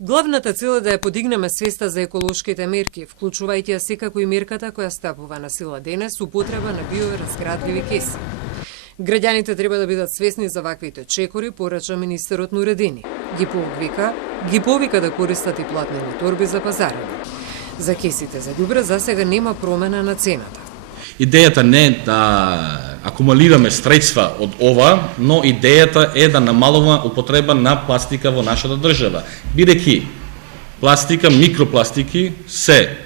Главната цел е да ја подигнеме свеста за еколошките мерки, вклучувајќи ја секако и мерката која стапува на сила денес употреба на биоразградливи кеси. Граѓаните треба да бидат свесни за ваквите чекори, порача министерот Нуредини. Ги повика да користат и платнени торби за пазарење. За кесите за ѓубре засега нема промена на цената. Идејата не е да акумулираме средства од ова, но идејата е да намалува употреба на пластика во нашата држава. Бидејќи пластика, микропластики се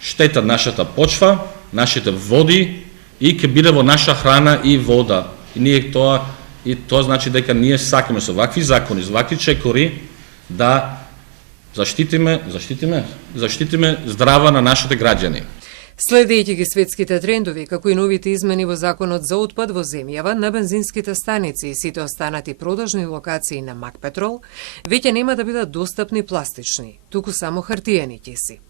штетат нашата почва, нашите води и ќе биде во наша храна и вода. И тоа значи дека ние сакаме со вакви закони, со вакви чекори да заштитиме здрава на нашите граѓани. Следејќи ги светските трендови, како и новите измени во законот за отпад во земјава, на бензинските станици и сите останати продажни локации на Макпетрол, веќе нема да бидат достапни пластични, туку само хартиени кеси.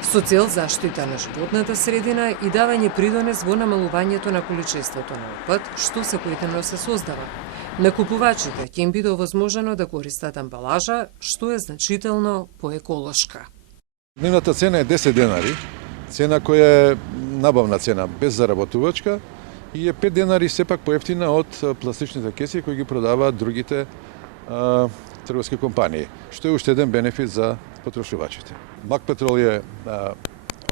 Со цел заштита на животната средина и давање придонес во намалувањето на количеството на отпад, што секојдневно се создава. На купувачите ќе им биде овозможено да користат амбалажа, што е значително поеколошка. Дневната цена е 10 денари, цена која е набавна цена, без заработувачка, и е 5 денари сепак поевтина од пластичните кеси кои ги продаваат другите трговски компании, што е уште еден бенефит за потрошувачите. Макпетрол е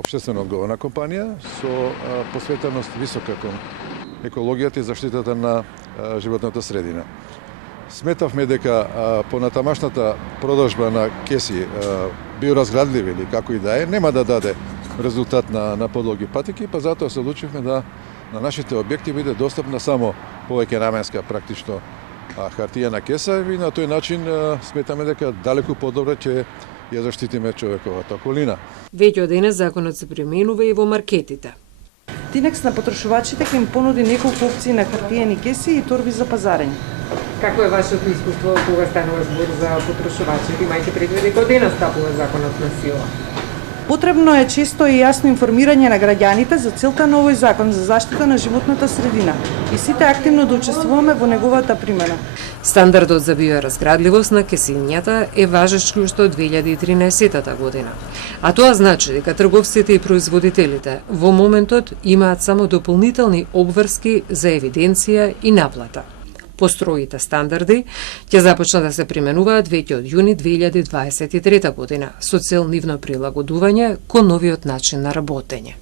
општествено одговорна компанија со посветеност висока кон екологијата и заштитата на животната средина. Сметавме дека понатамашната продажба на кеси биоразградливи или како и да е, нема да даде резултат на подлоги патеки, па затоа се одлучивме да на нашите објекти биде достапна само повеќе наменска практично хартиена кеса и на тој начин сметаме дека далеку подобро ќе ја заштитиме човековата околина. Веќе од денес законот се применува и во маркетите. Тинекс на потрошувачите ќе им понуди неколку опции на хартиени кеси и торби за пазарење. Какво е вашето искуство кога станува збор за потрошувачите, имајќи предвид дека од денес стапува законот на сила? Потребно е често и јасно информирање на граѓаните за целта на овој закон за заштита на животната средина и сите активно да учествуваме во неговата примена. Стандардот за биоразградливост на кесињата е важещ уште од 2013 година. А тоа значи дека трговците и производителите во моментот имаат само дополнителни обврски за евиденција и наплата. Построите стандарди ќе започнат да се применуваат веќе од јуни 2023 година со цел нивно прилагодување кон новиот начин на работење.